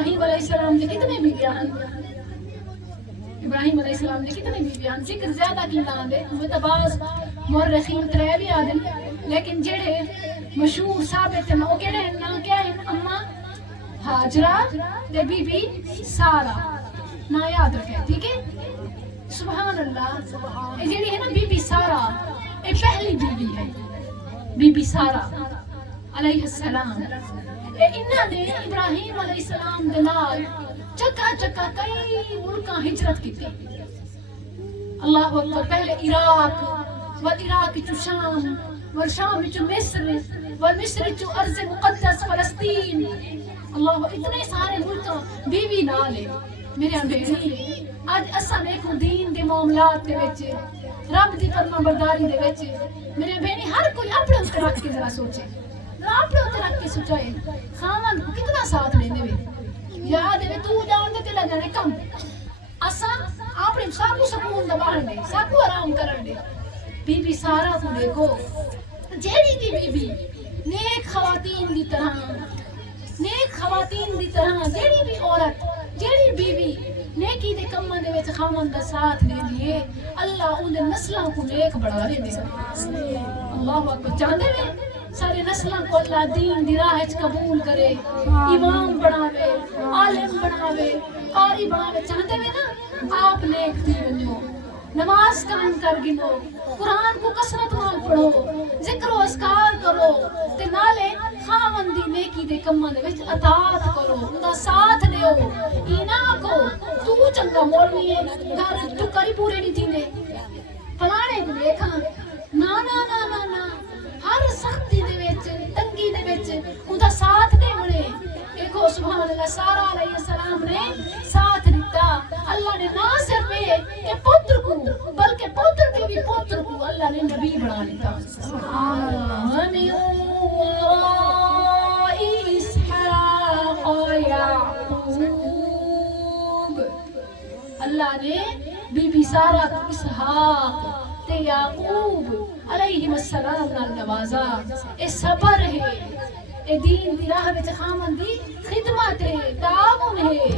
ابراہیم علیہ السلام نے کتنے بیویاں ہیں؟ ابراہیم علیہ السلام نے کتنے بیویاں ہیں؟ ذکر زیادہ کی نہ دے متباز مورخین ترے بھی آدم، لیکن جڑے مشہور ثابت ہیں وہ کہڑے ہیں نا کیا ہیں؟ اما ہاجرہ تے بی بی سارہ، نہ یاد رکھے، ٹھیک ہے؟ سبحان اللہ. یہ جڑی ہے نا بی بی سارہ، یہ پہلی بیوی ہے، بی بی سارہ علیہ السلام. انہاں نے ابراہیم علیہ السلام دے نال چکا چکا کئی ملکاں ہجرت کی. اللہ اکبر. پہلے عراق، والعراق چو شام، والشام چو مصر، والمصر چو ارض مقدس فلسطین. اللہ، اتنے سارے ملکاں بیوی نال ہے. میرے بھیڑی اج اساں دیکھو دین دے معاملات دے وچ، رب دی فرما برداری دے وچ، میرے بھیڑی ہر کوئی اپنے اوپر رکھ کے ذرا سوچے، اپنے اوپر رکھ کے سوچے خاوند کو کتنا ساتھ لیندے وے. یاد ہے تو جان دے تے لگنے کم. اساں اپنے سب کو سکون دبان دے، سب کو آرام کرن دے. بی بی سارہ کو دیکھو، جیڑی بھی بی بی نیک خواتین دی طرح، نیک خواتین دی طرح جیڑی بھی عورت، جیڑی بیوی نیکی دے کماں دے وچ خاوند دا ساتھ دیندی ہے، اللہ اون دے نسلاں کو نیک بڑھا دے. اللہ اکبر. چاہندے وے سارے نسلاں کو اللہ دین دی راہ وچ قبول کرے، امام بناوے، عالم بناوے، قاری بناوے. چاہندے وے نا آپ نیک تھی ونجو، نماز قائم کر گنو، قرآن کو کثرت نال پڑھو، ذکر و اذکار کرو، تے نالے خاوند دی نیکی دے کماں دے وچ اطاعت کرو، اوندا ساتھ دیو. اینا کو تو چنگا مولوی ہے، گھر تو کری پورے نہیں تھیندے، فلانے کو دیکھاں. نا نا نا نا نا، ہر سختی دے وچ، تنگی دے وچ اوندا ساتھ دے بنے. دیکھو سبحان اللہ، سارہ علیہ السلام نے ساتھ دیتا. اللہ نے نہ صرف کہ پتر کو بلکہ پتر کے بھی پتر کو اللہ نے نبی بنا لیتا. سبحان اللہ. اللہ نے بی بی سارہ کو اسحاق تے یعقوب علیہ السلام نال نوازا. اے صبر ہے، اے دین دی راہ وچ خامن دی خدمت ہے، تعاون ہے.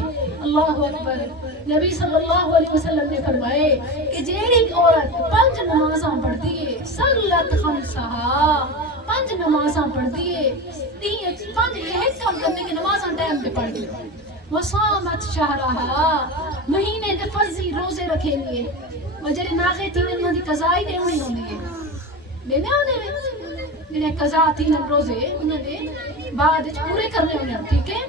اللہ اکبر. نبی صلی اللہ علیہ وسلم نے فرمائے کہ جیڑی عورت 5 نمازاں پڑھتی ہے، صلت خمسہا، 5 نمازاں پڑھتی ہے، 5 ایک کام کرنے کی نمازاں ٹائم پہ پڑھ گئی، وصامت شہرہا، مہینے دے فرضی روزے رکھے لیے، اور جڑے ناغے تھی انہاں دی قضائی دے ہوئی ہوندی ہے، دینے ہوندے ہیں جنہیں قضا تھی روزے انہاں دے بعد پورے کرنے ہونے. ٹھیک ہے.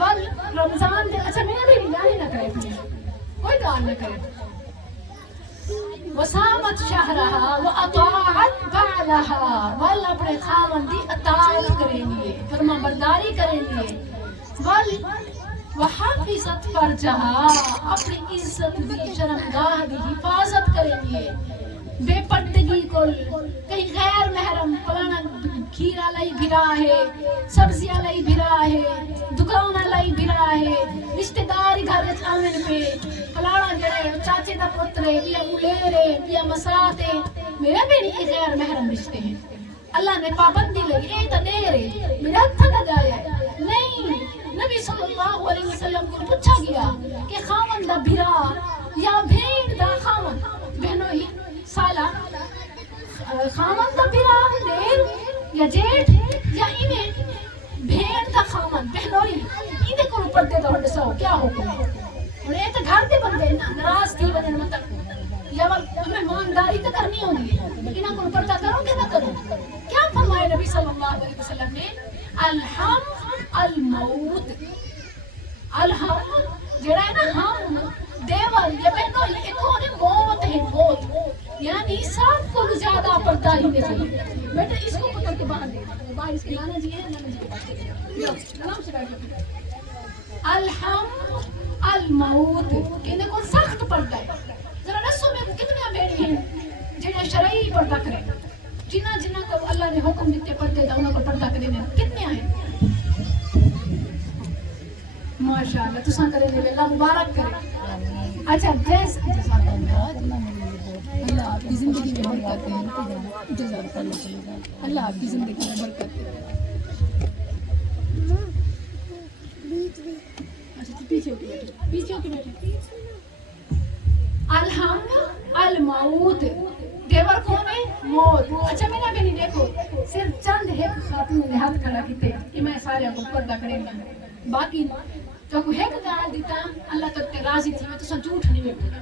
ول رمضان دے اچھا میرا بھی گالی نہ کرے، کوئی گال نہ کرے. وصامت شہرہا واطاعت بعلہا، ول اپنے خاوند دی اطاعت کریں گے، فرما برداری کریں گے. ول وحافظت فرجہا، اپنی عزت دی شرمگاہ دی حفاظت کریں گے. بے پردگی کل، کہیں غیر محرم فلانا کھیرا لائی بھرا ہے، سبزیاں لائی بھرا ہے، دکانہ لائی بھرا ہے، رشتہ داری گھر وچ آمن پہ فلانا جڑے چاچے دا پترے یا ملیرے یا مساتے، میرا بھی نہیں غیر محرم رشتے ہیں. اللہ نے پابندی لگی، اے تا دیر ہے میرا ہتھا کا جایا ہے. نہیں، نبی صلی اللہ علیہ وسلم کو پوچھا گیا کہ خاوند دا بھرا یا بھیڑ دا خاوند، بہنوئی سالہ خاوند دا بھرا دیر یا جیٹھ یا انہیں بھیڑ دا خاوند بہنوئی اندے کو پردے دا ہنڈ ساؤ کیا حکم ہے؟ انہیں ایک گھر دے بندے ناراض تھی وجہ مطلب یا ہمیں مانداری تو کرنی ہوگی، انہاں کو پردہ کرو کہ نہ کرو. کیا فرمائے نبی صلی اللہ علیہ وسلم نے؟ الہم الموت. الہم جڑا ہے نا ہم دیوال یا بہنوئی ایک ہونے موت ہے، موت یعنی سب کو زیادہ پردہ ہی دے چاہیے. بیٹا اس کو پکڑ کے باہر دے، باہر اس کے لانا جی ہے، لانا جی کے پاس چلے آرام سے بیٹھو. الہم الموت کہ کو سخت پردہ ہے. ذرا رسوں میں کتنے بیڑی ہیں جنہیں شرعی پردہ کرے، جنہ کو اللہ نے حکم دیتے پردے دا انہوں کو پردہ کرے، کتنے ہیں؟ ماشاءاللہ تساں کرے دے، اللہ مبارک کرے. اچھا جیس اللہ آپ کی زندگی میں برکت دے، جزاک اللہ آپ کی زندگی میں برکت دے. اچھا پیچھے ہوتی بیٹھے، پیچھے ہوتی بیٹھے. الحم الموت، دیور کون ہے؟ موت. اچھا میں نے بھی نہیں دیکھو صرف چند ایک خاتون نے ہاتھ کھڑا کیتے کہ میں سارے کو پردہ کرے گا، باقی جو کو ایک گال دیتا اللہ تو تے راضی تھی میں تو جھوٹ نہیں ویکھدا.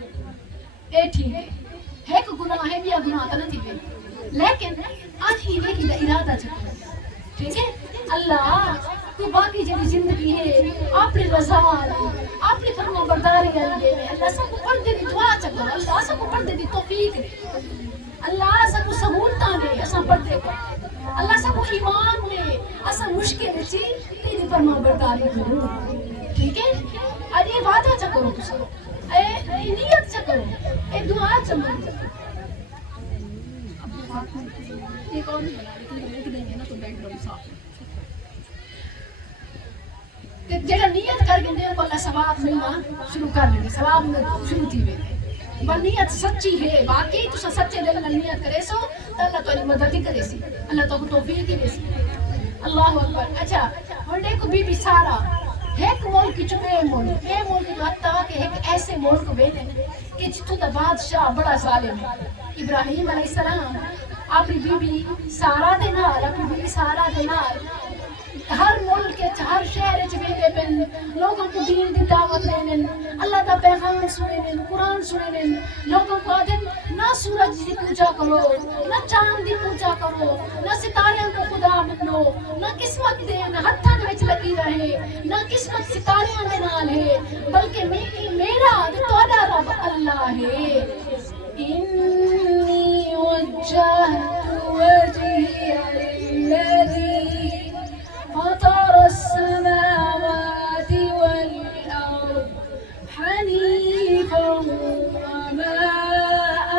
اے ٹھیک ہے ایک گناہ ہے بھی گناہ تا نہیں تھی، لیکن آج ہی ویکھی دا ارادہ چکو. ٹھیک ہے اللہ تو باقی جی زندگی ہے اپنی رضا اپنی فرما برداری دے. اللہ سب کو پردے دی دعا چکو، اللہ سب کو پردے دی توفیق دے، اللہ سب کو سہولتاں دے اساں پردے کو، اللہ سب کو ایمان دے اساں مشکل چی تیری فرما برداری کرو. ٹھیک ہے اج یہ وعدہ چکو، تساں اے نیت چکو، اے دعا چکو. ایک اور ایک دیں گے نا تو بیک گراؤنڈ صاف تے جڑا نیت کر کے دے کو اللہ ثواب ملنا شروع کر دے، ثواب شروع تھی وے. پر نیت سچی ہے، باقی تو سچے دل نال نیت کرے سو تو اللہ تہاڈی مدد ہی کرے سی، اللہ تو کو توفیق ہی دے سی. اللہ اکبر. اچھا ہن دیکھو بی بی سارا ایک ملک چکے ملک، اے ملک جو حتیٰ کہ ایک ایسے ملک ویلے کہ جتوں دا بادشاہ بڑا ظالم ہے. ابراہیم علیہ السلام اپنی بی بی سارا دے نال، اپنی بی بی سارا دے نال ہر ملک ہر شہر ویندے پن، لوگوں کو دین دی دعوت دین، اللہ دا پیغام سنن، قرآن سنن. لوگوں کو آدھن نہ سورج دی پوجا کرو، نہ چاند دی پوجا کرو، نہ ستاروں کو خدا منو، نہ قسمت دین ہتھاں وچ لگی رہے، نہ قسمت ستاریاں دے نال ہے، بلکہ میرا تہاڈا رب اللہ ہے. انی وجہت وجہی للذی فطر السماوات والأرض حنيفا وما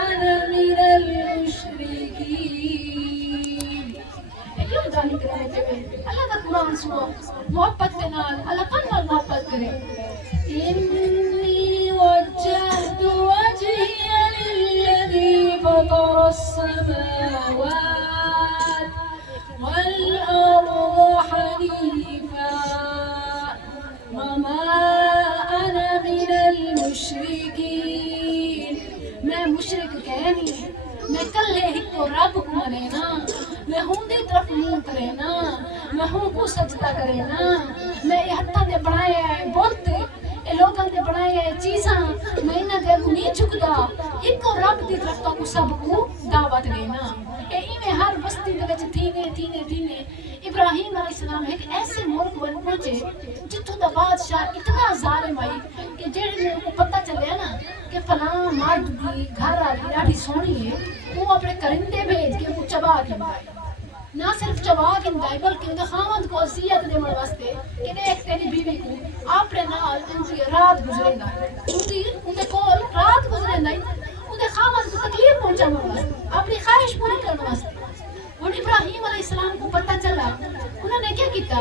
أنا من المشركين. اليوم ذلك اللہ کا قرآن سنو محبت کے نال، اللہ کن نال محبت کرے. انی وجہت وجہی للذی فطر السماوات والأرض حنيفا وما أنا من المشركين. میں مشرک کہنی میں کلے ہی کو رب کو منے نا، میں ہوں دی طرف منہ کرے نا، میں ہوں کو سجدہ کرے نا. میں یہ ہتھاں دے بنائے ہیں بت، یہ لوگاں دے بنائے ہیں چیزاں، میں انہاں دے اگوں نہیں جھکدا. ایک رب دی طرف تو سب کو دعوت دینا. ایویں ہر بستی دے وچ تھینے ابراہیم علیہ السلام ایک ایسے ملک ون پہنچے جتوں دا بادشاہ اتنا ظالم آئی کہ جڑے کو پتہ چلیا نا کہ فلاں مرد دی گھر والی ڈاڈی سونی ہے، وہ اپنے کرندے بھیج کے وہ چبا کے آئے. نہ صرف چبا کے آئے بلکہ ان خاوند کو اذیت دینے واسطے کہ دیکھ تیری بیوی کو اپنے نال ان کی رات گزرے گا، ان دے کول رات گزرے گا، ان دے خاوند کو تکلیف پہنچانے واسطے، اپنی خواہش پوری کرنے واسطے. اور ابراہیم علیہ السلام کو پتہ چلا، انہوں نے کیا کیتا؟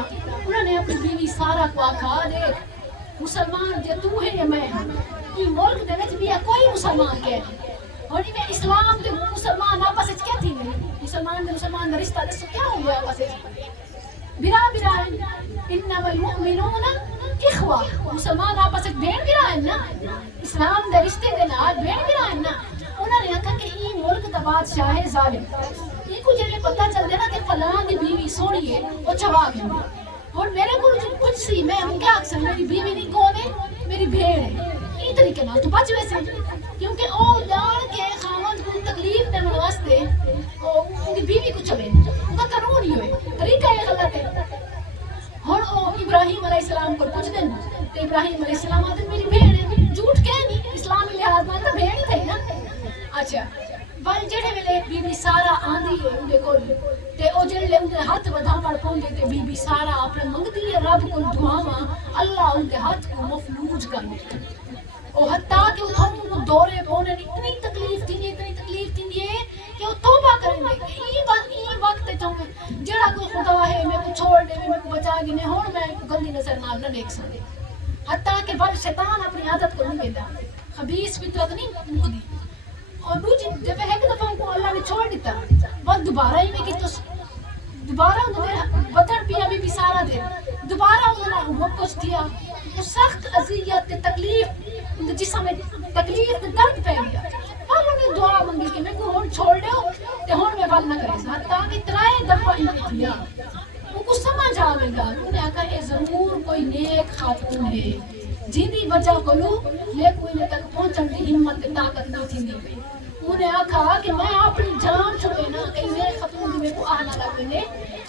انہوں نے اپنی بیوی سارا کو آکھا دیکھ مسلمان جے تو ہے یا میں ہوں، یہ ملک دے وچ بھی کوئی مسلمان کہہ نہیں. اور میں اسلام تے مسلمان آپس وچ کیا تھی مسلمان دے مسلمان دا رشتہ دسو کیا ہو گیا آپس وچ؟ برا انما المؤمنون اخوہ، مسلمان آپس وچ بہن برا ہیں نا، اسلام دے رشتے دے نال بہن برا ہیں نا. انہوں نے آکھا کہ یہ ملک دا بادشاہ ہے ظالم، یہ کو جب پتہ چل نا کہ فلاں دی بیوی سونی ہے وہ چبا کے اور میرے کو جو کچھ سی میں کیا اکثر میری بیوی نہیں کون ہے، میری بھیڑ ہے. یہ طریقے نال تو بچ ویسے کیونکہ او جان کے خاوند کو تکلیف دینے واسطے او ان دی بیوی کو چلے، ان کا قانون ہی ہوئے، طریقہ یہ غلط ہے. ہن او ابراہیم علیہ السلام کو پوچھ دین تے ابراہیم علیہ السلام آتے میری بھیڑ ہے، جھوٹ کہہ نہیں اسلامی لحاظ نال تو بھیڑ ہی تھی نا. اچھا بل جڑے ویلے بی بی سارا آندی ہے ان دے کول تے او جڑے ان دے ہاتھ بدھاوڑ پوندے تے بی بی سارا اپنے منگدی ہے رب کول دعاواں، اللہ ان دے ہاتھ کو مفلوج کر دے. او حتیٰ کہ وہ دورے پونے اتنی تکلیف تھی ہے کہ وہ توبہ کریں گے کہ این وقت چاہوں جڑا کوئی خدا ہے میں کو چھوڑ دے میں کو بچا گی نہیں ہون میں گندی نظر نال نہ دیکھ سکتے. حتیٰ کہ بل شیطان اپنی عادت کو نہیں دیتا، خبیث فطرت نہیں مکدی. اور دوسری جب ایک دفعہ کو اللہ نے چھوڑ دیتا بس دوبارہ ہی میں کہ تو دوبارہ ان دے بدن پیا بھی سارا دے دوبارہ انہوں نے کچھ دیا وہ سخت اذیت تکلیف جسم تکلیف درد پہ گیا اور انہیں دعا منگی کہ میں کو ہون چھوڑ دے تے ہون میں بل نہ کرے ساتھ تاکہ ترائے دفعہ انہیں دیا وہ کو سمجھ آوے گا انہیں کہا یہ ضرور کوئی نیک خاتون ہے جن دی وجہ کو لو لیکن انہیں تک پہنچن دی ہمت طاقت نہ تھی نہیں پئی انہیں کہا کہ میں اپنی جان چھوڑے نا کہ میرے خاتون دی میں کو آنا لگنے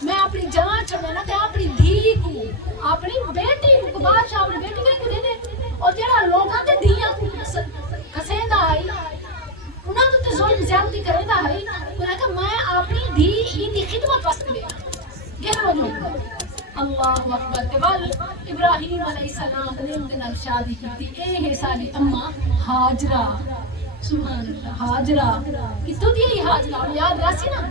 میں اپنی جان چھوڑے نا کہ اپنی دھی کو اپنی بیٹی کو بادشاہ اپنی بیٹی کو دے دے اور جڑا لوگاں تے دھیاں کو کسیندا آئی انہاں تے ظلم زیادتی کریندا ہے انہیں کہا میں اپنی دھی ان دی خدمت واسطے دے گہرو لوگ اللہ اکبر تبال ابراہیم علیہ السلام نے ان دن شادی کی تھی اے ہے ساری اماں ہاجرہ سبحان اللہ ہاجرہ کتوں دی ہے ہاجرہ یاد راسی نا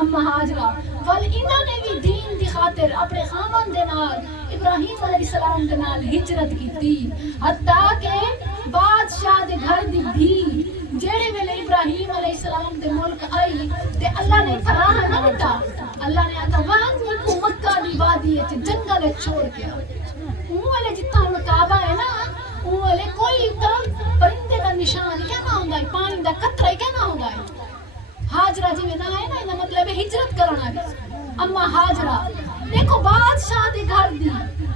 اماں ہاجرہ ول انہاں نے بھی دین دی خاطر اپنے خاوند دے نال ابراہیم علیہ السلام دے نال ہجرت کیتی حتیٰ کہ بادشاہ دے گھر دی بھی جڑے ویلے ابراہیم علیہ السلام دے ملک آئی تے اللہ نے فراہ نہ دتا اللہ نے آتا وہاں کو مکہ دی وادی ہے جنگل چھوڑ کے ویلے جتنا ہن کعبہ ہے نا ویلے کوئی پرندے دا نشان کیا نہ ہوندا ہے پانی دا قطرہ کیا نہ ہوندا ہے ہاجرہ جی میں نہ ہے نا اس مطلب ہے ہجرت کرنا بھی اما ہاجرہ دیکھو بادشاہ دے گھر دی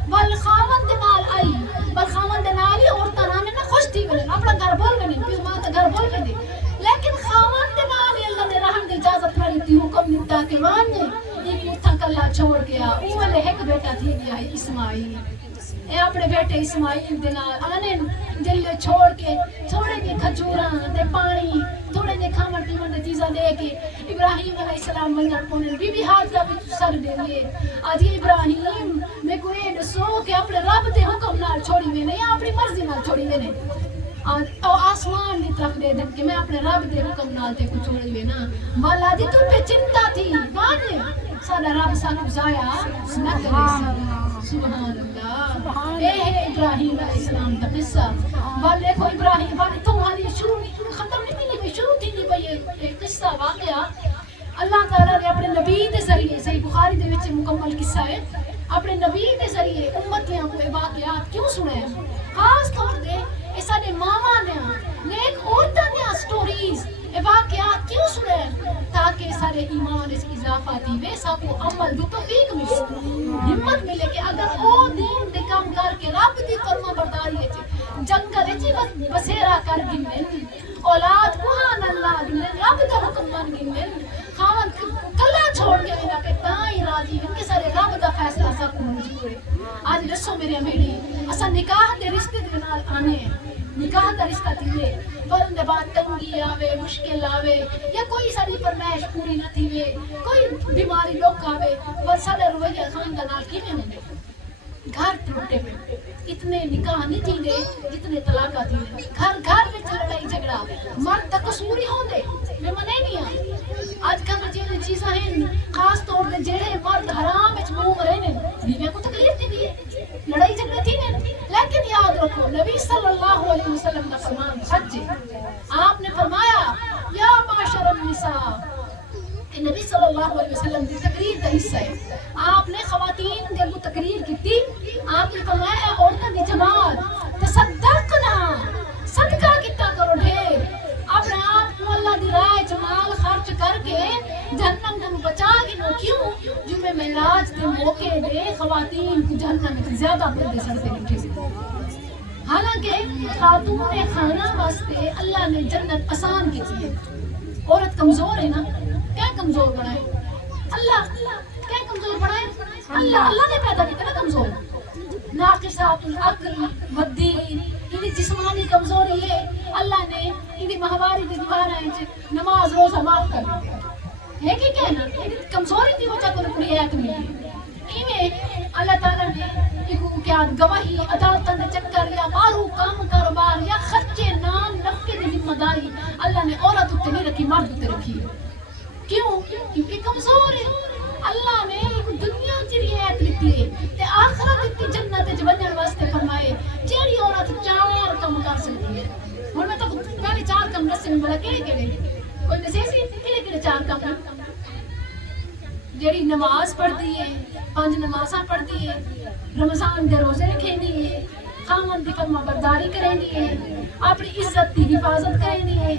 ول خاوند دے نال آئی ول خاوند دے نال ہی عورتاں رانے نہ خوش تھی ویلے اپنا گھر بول کے نہیں پھر ماں تے گھر بول کے دے لیکن خاوند دے نال ہی اللہ نے رہن دی اجازت کری تھی حکم دیتا کہ مان نے ایک اتھا کلا چھوڑ گیا او والے ایک بیٹا تھی گیا ہے اسماعیل اے اپنے بیٹے اسماعیل دے نال آنے جلے چھوڑ کے تھوڑے دے کھجوراں تے پانی تھوڑے دے کھاون پیون دے چیزاں دے کے ابراہیم علیہ السلام منگن پونے بی بی ہاجرہ بھی سر دے لیے آج ابراہیم میں کو یہ دسو کہ اپنے رب دے حکم نال چھوڑی میں نے یا اپنی مرضی نال چھوڑی میں نے آسمان دی طرف دے دے کہ میں اپنے رب دے حکم نال تے کو چھوڑی میں نا مولا جی تو پہ چنتا تھی مانے سارا رب سانو ضائع نہ کرے سبحان اللہ اے ہے ابراہیم علیہ السلام دا قصہ والے کو ابراہیم والے تمہاری شروع ختم نہیں ہوئی شروع تھی نہیں بھئی یہ قصہ واقعہ اللہ تعالیٰ نے اپنے نبی دے ذریعے صحیح بخاری دے وچ مکمل قصہ ہے اپنے نبی دے ذریعے امتیاں کو واقعات کیوں سنے خاص طور تے یہ سارے ماما نے نیک عورتاں دیا سٹوریز واقعات کیوں سنے تاکہ سارے ایمان اس اضافہ دیوے ساکو عمل دی توفیق ملے ہمت ملے کہ اگر او دین دے کام کر کے رب دی فرما برداری ہے جنگل چی بسیرا کر گنن اولاد کوہان اللہ گنن رب دا حکم من گنن خاون کلا چھوڑ کے میرا پتا ہی راضی ان کے سارے رب دا فیصلہ ساکو منظور ہے آج دسو میرے میری اسا نکاح دے رشتے دے نال آنے نکاح دا رشتہ تھیے فلن دے بعد تنگی آوے مشکل آوے یا کوئی ساری فرمائش پوری نہ تھیوے کوئی بیماری لوگ آوے پر سارے رویہ خاندان کی میں ہوندے گھر ٹوٹے پہ اتنے نکاح نہیں تھی دے جتنے طلاقہ تھی دے گھر گھر میں لڑائی جھگڑا مرد تک قصوری ہوندے میں منے نہیں ہاں آج کل جیسے چیزاں ہیں خاص طور پہ جڑے مرد حرام وچ منہ رہنے بیویاں کو تکلیف دی دی لڑائی جھگڑے تھی نے لیکن یاد رکھو نبی صلی اللہ علیہ وسلم کا فرمان سچ ہے آپ نے فرمایا یا معاشر النساء نبی صلی اللہ علیہ وسلم کی تقریر کا حصہ ہے آپ نے خواتین جب وہ تقریر کی تھی آپ نے فرمایا عورتوں کی جماعت تصدقنا صدقہ کتا کرو ڈھیر اپنے آپ کو اللہ دی راہ مال خرچ کر کے جہنم کو بچا گنو کیوں جو میں معراج کے موقع دے خواتین کی جہنم میں زیادہ بندے سڑتے اٹھے حالانکہ خاتون خانہ واسطے اللہ نے جنت آسان کی تھی عورت کمزور ہے نا کیا کمزور بنائے اللہ کیا کمزور بنائے اللہ نے پیدا کیا نا کمزور ناقصات العقل والدین یہ جسمانی کمزوری ہے اللہ نے یہ ماہواری دی دیواریں نماز روزہ معاف کر دی ہے کہ کیا نا کمزوری دی وجہ تو کوئی ایک ملی ایویں اللہ تعالیٰ نے کیا گواہی عدالتاں دے چکر یا مارو کام کاروبار یا خرچے نام نفقے دی ذمہ داری اللہ نے عورت تے نہیں رکھی مرد تے رکھی کیوں کیونکہ کمزور ہے اللہ نے ایک دنیا چ رعایت دیتی ہے تے آخرت دیتی جنت وچ ونجن واسطے فرمائے جیڑی عورت چار کام کر سکتی ہے ہن میں تو پہلے چار کام دسن بڑا کیڑے کوئی دسے سی کیڑے چار کام جیڑی نماز پڑھتی ہے 5 نمازاں پڑھتی ہے رمضان دے روزے رکھیں دیے، خامن دی فرما برداری کریں دیے، اپنی عزت دی حفاظت کریں دیے،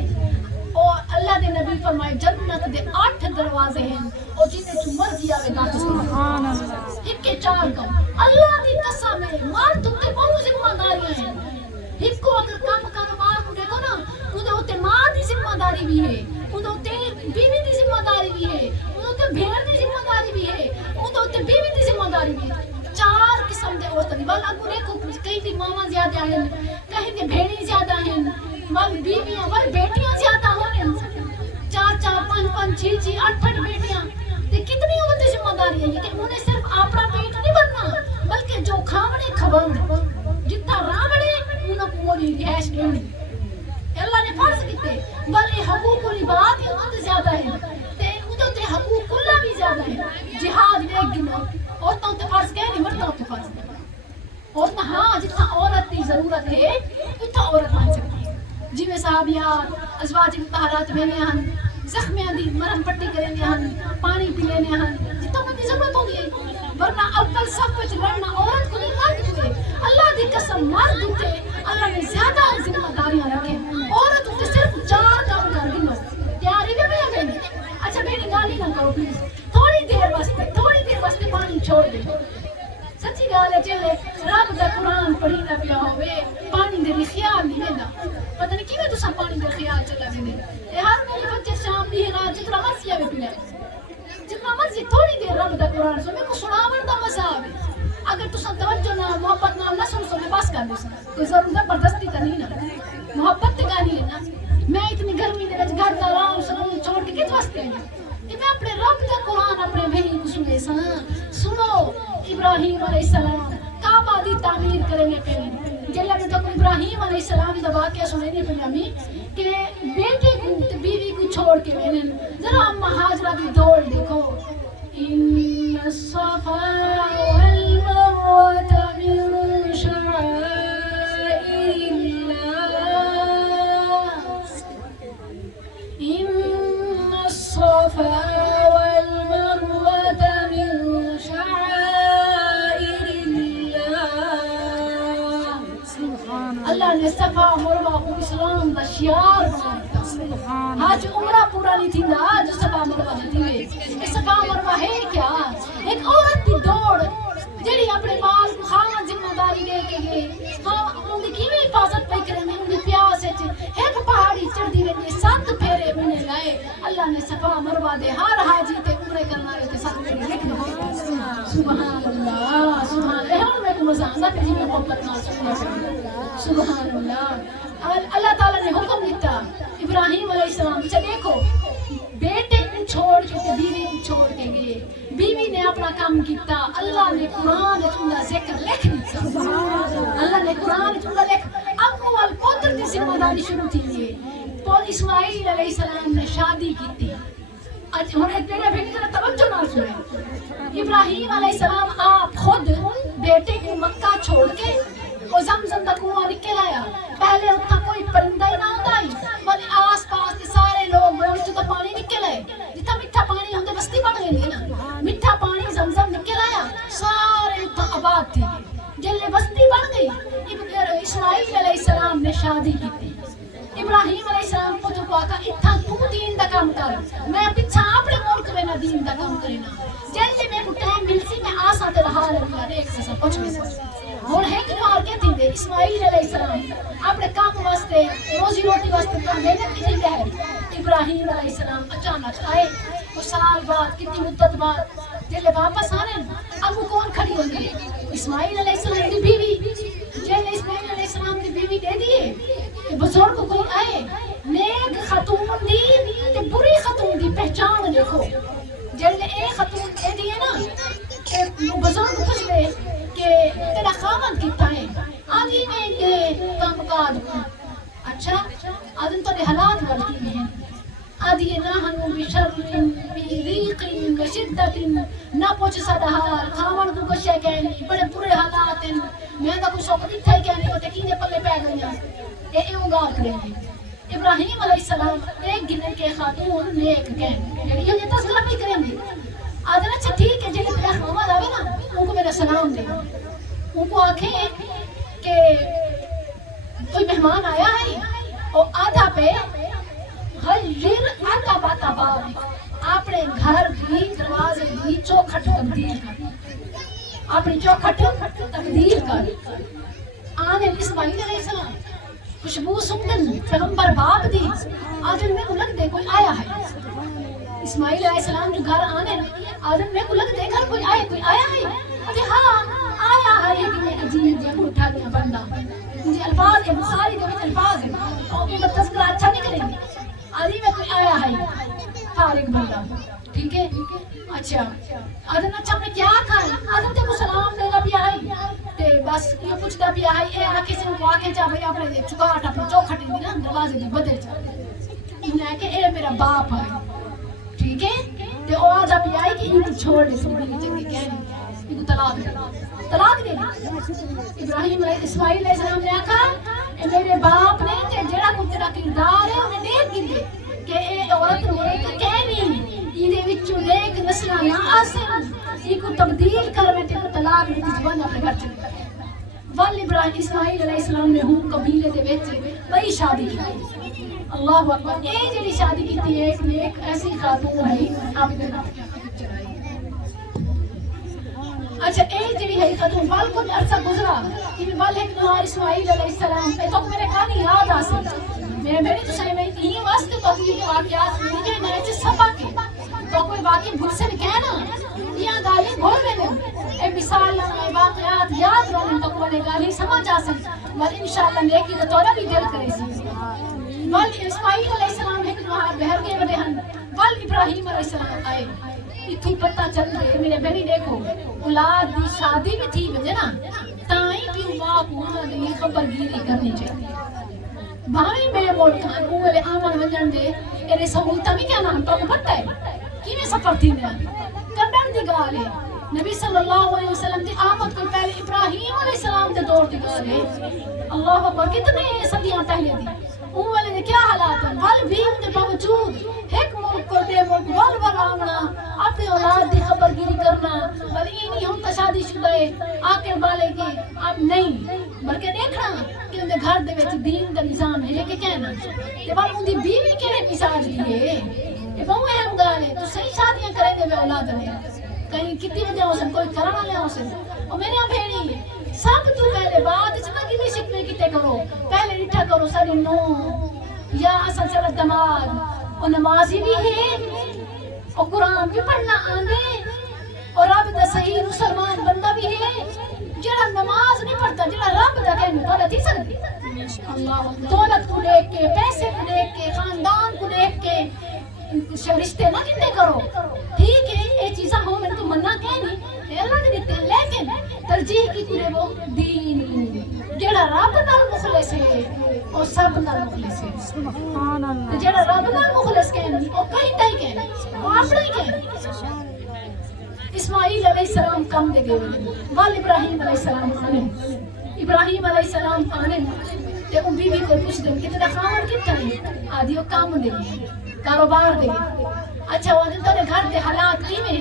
اور اللہ دے نبی فرمائے جنت دے 8 دروازے ہیں اور جنہیں تو مرضی آوے گا سبحان اللہ ایک کے 4 کم اللہ دی قسم ہے مار تم تے بہت ذمہ داریاں ہیں ایک کو اگر کام کاروبار کو دیکھو نا انہیں ہوتے ماں دی ذمہ داری بھی ہے انہیں ہوتے بیوی دی ذمہ داری بھی ہے انہیں ہوتے بھیڑ دی ذمہ داری بھی ہے انہیں ہوتے بیوی دی ذمہ داری بھی ہے 4 قسم دے عورتیں بل اگو دیکھو کہیں دی ماما زیادہ ہیں کہیں دی بھیڑی زیادہ ہیں بل بیویاں بل بیٹیاں زیادہ ہونے 4 4 5 5 6 6 8 8 بیٹیاں تے کتنی ہوتی ذمہ داری ہے کہ انہیں صرف اپنا پیٹ نہیں بننا بلکہ جو کھاونے کھبند جتنا راوڑے انہوں کو وہ رہائش دینی اللہ نے فرض کیتے بل یہ حقوق العباد ہی انہوں زیادہ ہے تے انہوں تے حقوق اللہ بھی زیادہ ہے جہاد میں گنو عورتوں تے فرض کہہ نہیں مردوں تے فرض اور ہاں جتنا عورت کی ضرورت ہے اتنا عورت مان سکتی ہے جی میں صحابیات ازواج مطہرات میں ہن زخمیاں دی مرہم پٹی کریں ہن پانی پی لینے ہن جتنا مندی ضرورت ہوگی ہے ورنہ اول سب کچھ لڑنا عورت کو نہیں مرد ہوئے اللہ دی قسم مرد ہوتے اللہ نے زیادہ ذمہ داریاں رکھے عورت ہوتے صرف 4 کام کر گی بس تیاری بھی نہیں بہنی اچھا بہنی گالی نہ کرو پلیز تھوڑی دیر واسطے پانی چھوڑ دے سچی گال ہے چلے رب دا قرآن پڑھی نہ پیا ہوئے پانی دے خیال نہیں ویندا پتہ نہیں کیویں تساں پانی دے خیال چلا ویندے اے ہر میرے بچے شام دی رات جتنا مرضی آوے پیا جتنا مرضی تھوڑی دیر رب دا قرآن سو میں کو سناون دا مزہ آوے اگر تساں توجہ نہ محبت نہ نہ سن میں بس کر دے کوئی ضرورت زبردستی کرنی نہ محبت تے گانی ہے نا میں اتنی گرمی دے وچ گھر دا آرام سلام چھوڑ کے کت واسطے آئی کہ میں اپنے رب دا قرآن اپنے بھائی کو سنے سنو ابراہیم علیہ السلام کعبہ دی تعمیر کریں گے پہلے جلے میں تو ابراہیم علیہ السلام دا واقعہ سنے نہیں پہلے ہمیں کہ بیٹے کو بیوی کو چھوڑ کے میں نے ذرا اما حاجرہ کی دوڑ دیکھو ان الصفا والمروة من شعائر اللہ ان الصفا اللہ نے صفا مروہ کو اسلام دا شعار بنایا آج عمرہ پورا نہیں تھی نا آج صفا مروہ نہیں تھی یہ صفا مروہ ہے کیا ایک عورت کی دوڑ جڑی اپنے مال کو خاون ذمہ داری دے کے گئے ان کی کیویں حفاظت پہ کریں ان کی پیاس ایک پہاڑی چڑھ دی رہی 7 پھیرے انہیں لائے اللہ نے صفا مروہ دے ہر حاجی تے عمرے کرنا رہے 7 پھیرے لکھ دو سبحان اللہ سبحان اللہ میں کو مزہ آندا کہ میں محبت نہ سبحان اللہ اللہ تعالیٰ نے حکم دیتا ابراہیم علیہ السلام سے دیکھو بیٹے کو چھوڑ کے بیوی کو چھوڑ کے گئے بیوی نے اپنا کام کیتا اللہ نے قرآن چوندا ذکر لکھ دیتا اللہ نے قرآن چوندا لکھ اول پتر کی ذمہ داری شروع تھی ہے اسماعیل علیہ السلام نے شادی کی تھی اچھا ہن ایک بیٹا بیٹی ذرا توجہ نال سنیں ابراہیم علیہ السلام آپ خود بیٹے کو مکہ چھوڑ کے وہ زمزم دا کنواں نکل آیا پہلے اتنا کوئی پرندہ ہی نہ ہوتا ہی بلکہ آس پاس کے سارے لوگ اس تو پانی نکل آئے جتنا میٹھا پانی ہوتے بستی بن گئی نا میٹھا پانی زمزم نکل آیا سارے اتنا آباد تھی جلے بستی بن گئی اسماعیل علیہ السلام نے شادی کی تھی ابراہیم علیہ السلام کو جو کہا اتنا تو دین دا کام کر میں پیچھا اپنے ملک میں نہ دین دا کام کرنا جلدی میں کو ٹائم مل سی میں آسا تے رہا لگا ایک سے سب کچھ میں اور ایک بار کہتے ہیں اسماعیل علیہ السلام اپنے کام واسطے روزی روٹی واسطے محنت کی ہے ابراہیم علیہ السلام اچانک آئے وہ سال بعد کتنی مدت بعد جلے واپس آنے اب وہ کون کھڑی ہوگی اسماعیل علیہ السلام کی بیوی جلے اسماعیل علیہ السلام کی بیوی دے دیے بزرگ کون آئے نیک خاتون دی تے بری خاتون دی پہچان دیکھو جلے ایک خاتون دے دیے نا کہ بزرگ پوچھ لے کہ تیرا خاوند کیتا ہے آدھی میں یہ کام کاج اچھا آدھن تو حالات غلطی میں ہیں آدھی نحن بشر بضیق وشدت نہ پوچھ سدا حال خاوند کو کشے کہنی بڑے برے حالات ہیں میں دا کچھ سوک دیتا ہے کہنی وہ تکین دے پلے پہ گئے ہیں ایوں گا کریں گے ابراہیم علیہ السلام ایک گنے کے خاتون نیک کہن یعنی یہ تذکرہ بھی کریں گے آدھن اچھا ٹھیک ہے جلے میرا خامد آوے نا ان کو میرا سلام دے ان کو آنکھیں کہ کوئی مہمان آیا ہے اور آدھا پہ غیر آدھا باتا باب اپنے گھر بھی دروازے بھی چوکھٹ تبدیل کر اپنی چوکھٹ تبدیل کر آنے اسماعیل علیہ السلام خوشبو سنگن پیغمبر باپ دی آدم میں کو لگ دے کوئی آیا ہے اسماعیل علیہ السلام جو گھر آنے آدم میں کو لگ دے گھر کوئی آیا ہے ابھی ہاں آیا ہے لیکن عجیب جب اٹھا دیا بندہ مجھے الفاظ ہے بخاری کے الفاظ ہے اور ان کا تذکرہ اچھا نہیں کریں گے علی میں کوئی آیا ہے فارغ بندہ ٹھیک ہے اچھا آدم اچھا میں کیا کھائے آدم تے کو سلام دے گا بھی آئی تے بس یہ پوچھتا بھی آئی اے آکے سے ان کو آکے جا بھئی اپنے دے چکاٹ اپنے چوکھٹی دی نا دروازے دی بدل جا انہیں آئے کہ اے میرا باپ ہے ٹھیک ہے تے او آجا بھی آئی کہ ان کو چھوڑ دے سنی بھی چنگے کہنے ان کو طلاق دے ابراہیم اسماعیل علیہ السلام نے آکھا اے میرے باپ نے تے جڑا کو تیرا کردار ہے انہیں نیک گندے کہ اے عورت نیک کہنی یہ وچوں نیک نسلہ نہ آسن یہ کو تبدیل کر میں تے کو طلاق دی زبان اپنے گھر چلے ول ابراہیم اسماعیل علیہ السلام نے ہوں قبیلے دے وچ بڑی شادی کی اللہ اکبر اے جڑی شادی کیتی ہے ایک نیک ایسی خاتون ہے آپ دے اچھا اے جڑی ہے خاتون وال کو عرصہ گزرا کہ وال ایک نہار اسماعیل علیہ السلام اے تو میرے کہانی یاد آ سی میری تو صحیح میں تھی واسطے تو یہ واقعات میری جو نئے سے سبق ہے تو کوئی واقعی بھول سے بھی کہنا یہ گالی بھول میں نے اے مثال اے واقعات یاد رہنے تو کوئی گالی سمجھ آ سکتی اور انشاءاللہ نیکی کا توڑا بھی دل کرے سی ول اسماعیل علیہ السلام ایک نہار بہر کے ودے ہن ول ابراہیم علیہ السلام آئے اتھو پتہ چل رہے میرے بہنی دیکھو اولاد دی شادی بھی تھی وجہ نا تائیں بھی باپ ماں دی خبر گیری کرنی چاہیے بھائی میں ملکان اوہلے آمان ونجن دے ایرے سہولتا بھی کیا نام تو پتہ ہے کی میں سفر تھی نا کردن دی گالے نبی صلی اللہ علیہ وسلم دی آمد کوئی پہلے ابراہیم علیہ السلام دے دور دی گالے اللہ اکبر کتنے صدیاں پہلے دی اوہلے دے کیا حالات ہیں ول بھی ان دے باوجود ایک ملک کو دے ملک ول ول آمنا اپنے اولاد دی خبر گیری کرنا ول اینی ہم تا شادی شدہ ہے آکر بالے کی اب نہیں بلکہ دیکھنا کہ ان دے گھر دے وچ دین دا نظام ہے کہ کہنا تے ول ان دی بیوی کیڑے مزاج دی ہے یہ بہت اہم گل ہے تو صحیح شادیاں کریں دے اولاد نے کہیں کتنی وجہ ہو سن کوئی کرنا لے ہو سن اور میرے یہاں بھیڑی سب تو پہلے بات اس میں کتنی شکوے کتے کرو پہلے اٹھا کرو ساری نو یا اصل چلت دماغ اور نمازی بھی ہے اور قرآن بھی پڑھنا آنے اور رب دا صحیح مسلمان بندہ بھی ہے جڑا نماز نہیں پڑھتا جڑا رب دا کہنے دولت ہی سکتی اللہ دولت کو دیکھ کے پیسے کو دیکھ کے خاندان کو دیکھ کے رشتے نہ گندے کرو ٹھیک ہے یہ چیزاں ہو میں تو منع کہنی اللہ نے دیتے لیکن ترجیح کی کرے وہ دین کو جڑا رب نال مخلص ہے اور سب نال مخلص ہے سبحان اللہ جڑا رب نال مخلص کہنی او کہیں تے کہنی او اپنا ہی کہنی اسماعیل علیہ السلام کم دے گئے وال ابراہیم علیہ السلام آنے ابراہیم علیہ السلام آنے تے ان بیوی کو پوچھ دیں کہ تیرا خاون کتنا ہے آدھی وہ کام دے گئے کاروبار دے گئے اچھا وہ تیرے گھر دے حالات کی میں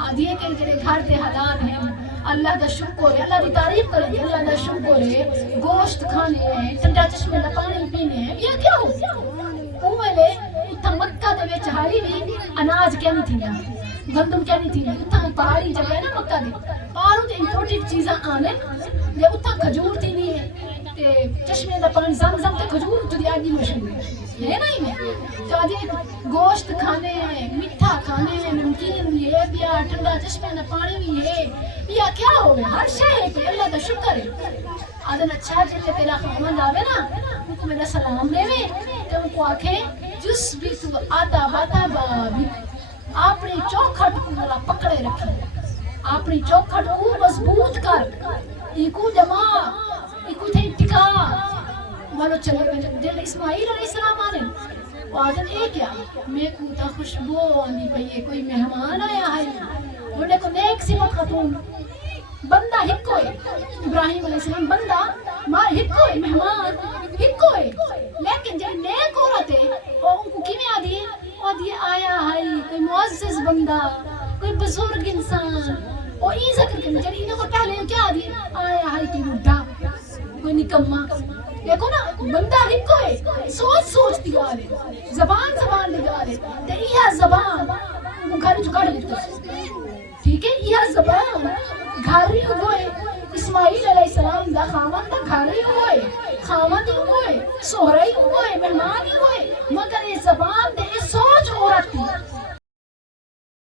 آدھی ہے کہ تیرے گھر دے حالات ہیں اللہ دا شکر ہے اللہ دی تعریف کریں اللہ دا شکر ہے گوشت کھانے ہیں ٹھنڈا چشمے دا پانی پینے ہیں یہ کیا ہو اوہلے اتھا مکہ دے وچ ہاری بھی اناج کیا نہیں تھی گندم کیا نہیں تھی اتھا پہاڑی جگہ ہے نا مکہ دے پہاڑوں دے امپورٹڈ چیزاں آنے یہ اتھا کھجور تھی نہیں ہے تے چشمے دا پانی زمزم تے کھجور تو دی آجی مشہور ہے نا ہی میں تو آجی گوشت کھانے ہیں میٹھا کھانے ہیں نمکین بھی ہے بیا ٹھنڈا چشمے دا پانی بھی ہے بیا کیا ہوئے ہر شے ہے کہ اللہ دا شکر ہے آدھن اچھا جلے تیرا خامند آوے نا ان کو میرا سلام دے وے تو ان کو آکھے جس بھی تو آتا باتا بابی اپنی چوکھٹ کو پکڑے رکھی اپنی چوکھٹ کو مضبوط کر ایکو جمع ایکو تھے ٹکا والو چلے میں دل اسماعیل علیہ السلام آنے وہ آدھن اے کیا میں کو تا خوشبو آنی پئیے کوئی مہمان آیا ہے انہیں کو نیک صفت خاتون بندہ ہکو ہے ابراہیم علیہ السلام بندہ ماں ہکو ہے مہمان ہکو ہے لیکن جب نیک عورت ہے وہ ان کو کیویں آدھی ہے آدھی آیا ہے کوئی معزز بندہ کوئی بزرگ انسان اور یہ ذکر کرنا چاہیے انہوں کو پہلے کیا دی آیا ہائی کی بڑھا کوئی نکمہ دیکھو نا بندہ ہکو ہے سوچ دی آ رہے زبان دی آ رہے تے یہ زبان وہ گھر چکڑ لیتے ٹھیک ہے یہ زبان گھر ہی ہوئے اسماعیل علیہ السلام دا خامن دا گھر ہی ہوئے خامن